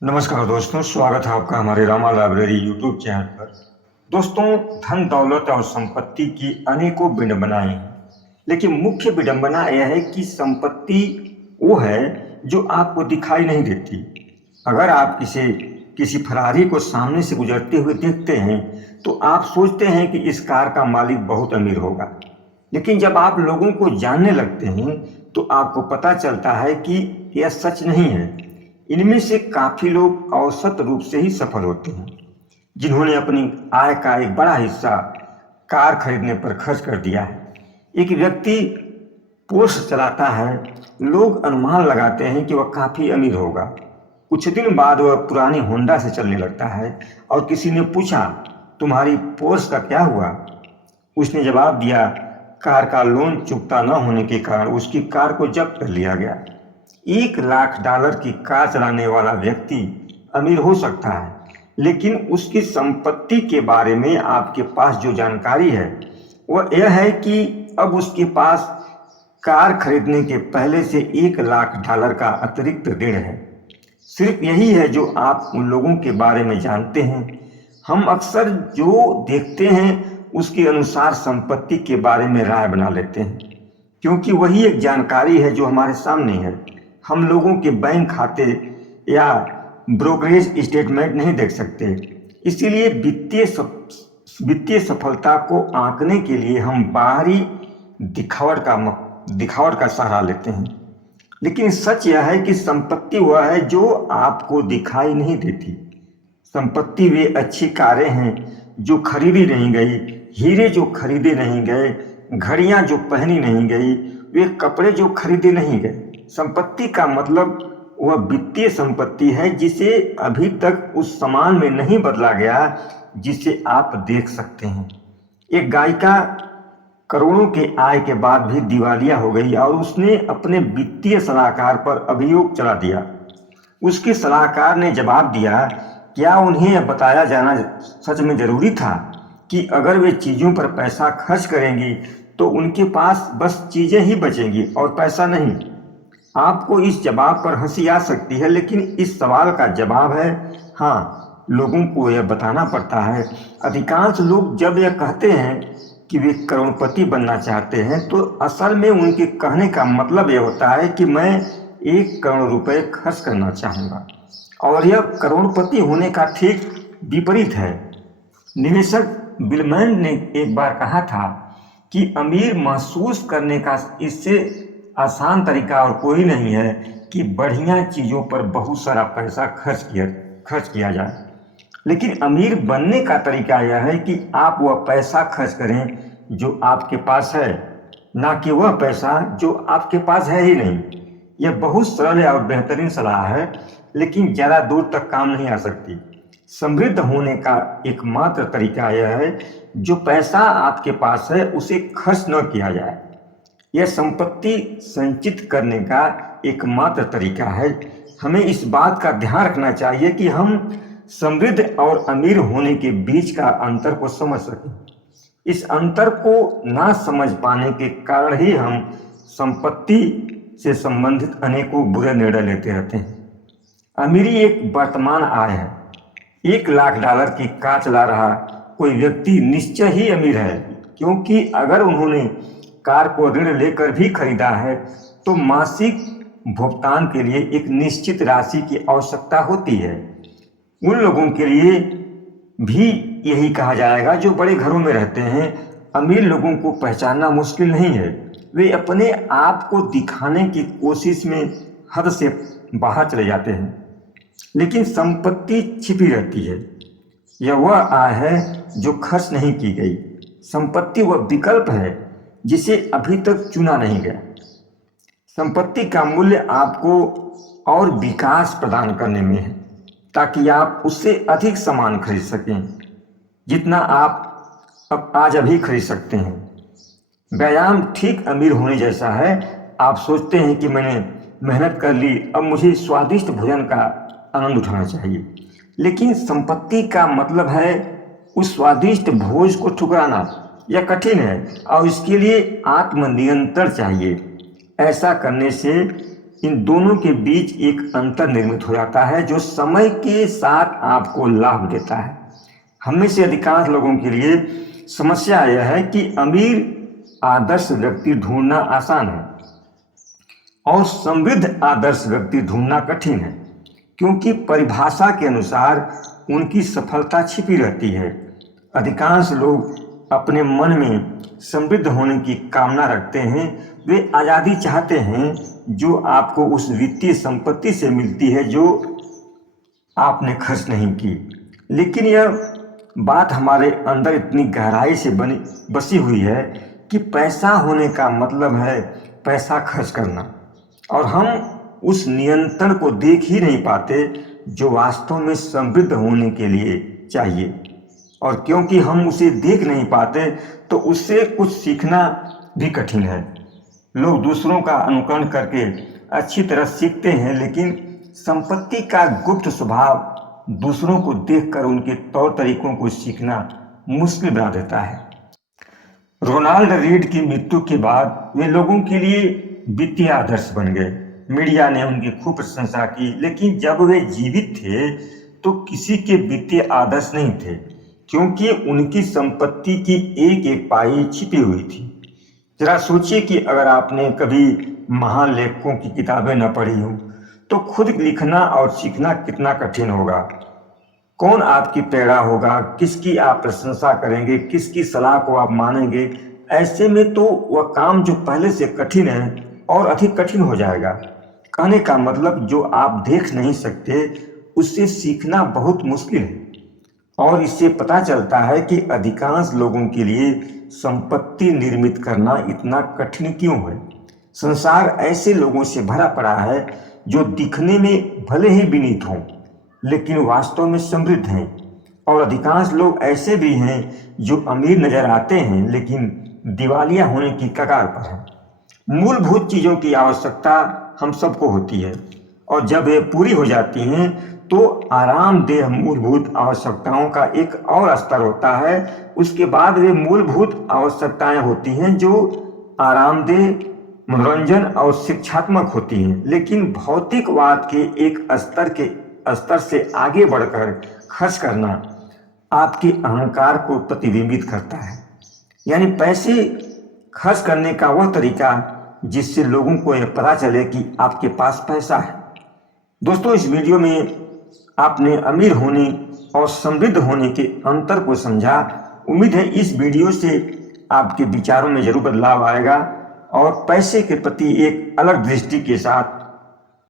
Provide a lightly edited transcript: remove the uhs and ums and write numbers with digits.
नमस्कार दोस्तों, स्वागत है आपका हमारे रामा लाइब्रेरी यूट्यूब चैनल पर। दोस्तों, धन दौलत और संपत्ति की अनेकों विडंबनाएं हैं, लेकिन मुख्य विडंबना यह है कि संपत्ति वो है जो आपको दिखाई नहीं देती। अगर आप किसी फरारी को सामने से गुजरते हुए देखते हैं तो आप सोचते हैं कि इस कार का मालिक बहुत अमीर होगा, लेकिन जब आप लोगों को जानने लगते हैं तो आपको पता चलता है कि यह सच नहीं है। इनमें से काफी लोग औसत रूप से ही सफल होते हैं, जिन्होंने अपनी आय का एक बड़ा हिस्सा कार खरीदने पर खर्च कर दिया है। एक व्यक्ति पोर्श चलाता है, लोग अनुमान लगाते हैं कि वह काफी अमीर होगा। कुछ दिन बाद वह पुरानी होंडा से चलने लगता है और किसी ने पूछा, तुम्हारी पोर्श का क्या हुआ? उसने जवाब दिया, कार का लोन चुकता न होने के कारण उसकी कार को जब्त कर लिया गया। $1 लाख की कार चलाने वाला व्यक्ति अमीर हो सकता है, लेकिन उसकी संपत्ति के बारे में आपके पास जो जानकारी है वह यह है कि अब उसके पास कार खरीदने के पहले से $1 लाख का अतिरिक्त ऋण है। सिर्फ यही है जो आप उन लोगों के बारे में जानते हैं। हम अक्सर जो देखते हैं उसके अनुसार संपत्ति के बारे में राय बना लेते हैं, क्योंकि वही एक जानकारी है जो हमारे सामने है। हम लोगों के बैंक खाते या ब्रोकरेज स्टेटमेंट नहीं देख सकते, इसीलिए वित्तीय सफलता को आंकने के लिए हम बाहरी दिखावट का सहारा लेते हैं। लेकिन सच यह है कि संपत्ति वह है जो आपको दिखाई नहीं देती। संपत्ति वे अच्छी कारें हैं जो खरीदी नहीं गई, हीरे जो खरीदे नहीं गए, घड़ियां जो पहनी नहीं गई, वे कपड़े जो खरीदे नहीं गए। संपत्ति का मतलब वह वित्तीय संपत्ति है जिसे अभी तक उस सामान में नहीं बदला गया जिसे आप देख सकते हैं। एक गायिका करोड़ों के आय के बाद भी दिवालिया हो गई और उसने अपने वित्तीय सलाहकार पर अभियोग चला दिया। उसके सलाहकार ने जवाब दिया, क्या उन्हें यह बताया जाना सच में जरूरी था कि अगर वे चीजों पर पैसा खर्च करेंगी तो उनके पास बस चीजें ही बचेंगी और पैसा नहीं? आपको इस जवाब पर हंसी आ सकती है, लेकिन इस सवाल का जवाब है हाँ, लोगों को यह बताना पड़ता है। अधिकांश लोग जब यह कहते हैं कि वे करोड़पति बनना चाहते हैं तो असल में उनके कहने का मतलब यह होता है कि मैं 1 करोड़ रुपए खर्च करना चाहूँगा, और यह करोड़पति होने का ठीक विपरीत है। निवेशक बिलमैन ने एक बार कहा था कि अमीर महसूस करने का इससे आसान तरीका और कोई नहीं है कि बढ़िया चीज़ों पर बहुत सारा पैसा खर्च किया जाए, लेकिन अमीर बनने का तरीका यह है कि आप वह पैसा खर्च करें जो आपके पास है, ना कि वह पैसा जो आपके पास है ही नहीं। यह बहुत सरल और बेहतरीन सलाह है, लेकिन ज़्यादा दूर तक काम नहीं आ सकती। समृद्ध होने का एकमात्र तरीका यह है जो पैसा आपके पास है उसे खर्च न किया जाए। यह संपत्ति संचित करने का एकमात्र तरीका है। हमें इस बात का ध्यान रखना चाहिए कि हम समृद्ध और अमीर होने के बीच का अंतर को समझ सकें। इस अंतर को ना समझ पाने के कारण ही हम संपत्ति से संबंधित अनेकों बुरे निर्णय लेते रहते हैं। अमीरी एक वर्तमान आय है। $1 लाख की कार चला रहा कोई व्यक्ति निश्चय ही अमीर है, क्योंकि अगर उन्होंने कार को ऋण लेकर भी खरीदा है तो मासिक भुगतान के लिए एक निश्चित राशि की आवश्यकता होती है। उन लोगों के लिए भी यही कहा जाएगा जो बड़े घरों में रहते हैं। अमीर लोगों को पहचानना मुश्किल नहीं है। वे अपने आप को दिखाने की कोशिश में हद से बाहर चले जाते हैं, लेकिन संपत्ति छिपी रहती है। यह वह आय है जो खर्च नहीं की गई। संपत्ति वह विकल्प है जिसे अभी तक चुना नहीं गया। संपत्ति का मूल्य आपको और विकास प्रदान करने में है, ताकि आप उससे अधिक सामान खरीद सकें जितना आप अब आज अभी खरीद सकते हैं। व्यायाम ठीक अमीर होने जैसा है। आप सोचते हैं कि मैंने मेहनत कर ली, अब मुझे स्वादिष्ट भोजन का आनंद उठाना चाहिए, लेकिन संपत्ति का मतलब है उस स्वादिष्ट भोज को ठुकराना। यह कठिन है और इसके लिए आत्मनियंत्रण चाहिए। ऐसा करने से इन दोनों के बीच एक अंतर निर्मित हो जाता है जो समय के साथ आपको लाभ देता है। हम में से अधिकांश लोगों के लिए समस्या यह है कि अमीर आदर्श व्यक्ति ढूंढना आसान है और समृद्ध आदर्श व्यक्ति ढूंढना कठिन है, क्योंकि परिभाषा के अनुसार उनकी सफलता छिपी रहती है। अधिकांश लोग अपने मन में समृद्ध होने की कामना रखते हैं। वे आज़ादी चाहते हैं जो आपको उस वित्तीय संपत्ति से मिलती है जो आपने खर्च नहीं की। लेकिन यह बात हमारे अंदर इतनी गहराई से बसी हुई है कि पैसा होने का मतलब है पैसा खर्च करना, और हम उस नियंत्रण को देख ही नहीं पाते जो वास्तव में समृद्ध होने के लिए चाहिए। और क्योंकि हम उसे देख नहीं पाते तो उससे कुछ सीखना भी कठिन है। लोग दूसरों का अनुकरण करके अच्छी तरह सीखते हैं, लेकिन संपत्ति का गुप्त स्वभाव दूसरों को देखकर उनके तौर तरीकों को सीखना मुश्किल बना देता है। रोनाल्ड रीड की मृत्यु के बाद वे लोगों के लिए वित्तीय आदर्श बन गए। मीडिया ने उनकी खूब प्रशंसा की, लेकिन जब वे जीवित थे तो किसी के वित्तीय आदर्श नहीं थे, क्योंकि उनकी संपत्ति की एक एक पाई छिपी हुई थी। जरा सोचिए कि अगर आपने कभी महान लेखकों की किताबें न पढ़ी हो तो खुद लिखना और सीखना कितना कठिन होगा। कौन आपकी प्रेरणा होगा, किसकी आप प्रशंसा करेंगे, किसकी सलाह को आप मानेंगे। ऐसे में तो वह काम जो पहले से कठिन है और अधिक कठिन हो जाएगा। कहने का मतलब जो आप देख नहीं सकते उससे सीखना बहुत मुश्किल है। और इससे पता चलता है कि अधिकांश लोगों के लिए संपत्ति निर्मित करना इतना कठिन क्यों है। संसार ऐसे लोगों से भरा पड़ा है जो दिखने में भले ही विनीत हों लेकिन वास्तव में समृद्ध हैं, और अधिकांश लोग ऐसे भी हैं जो अमीर नजर आते हैं लेकिन दिवालिया होने की कगार पर हैं। मूलभूत चीज़ों की आवश्यकता हम सबको होती है, और जब वे पूरी हो जाती हैं तो आरामदेह मूलभूत आवश्यकताओं का एक और स्तर होता है। उसके बाद वे मूलभूत आवश्यकताएं होती हैं जो आरामदेह, मनोरंजन और शिक्षात्मक होती हैं, लेकिन भौतिकवाद के एक स्तर से आगे बढ़कर खर्च करना आपके अहंकार को प्रतिबिंबित करता है। यानी पैसे खर्च करने का वह तरीका जिससे लोगों को यह पता चले कि आपके पास पैसा है। दोस्तों, इस वीडियो में आपने अमीर होने और समृद्ध होने के अंतर को समझा। उम्मीद है इस वीडियो से आपके विचारों में जरूर बदलाव आएगा और पैसे के प्रति एक अलग दृष्टि के साथ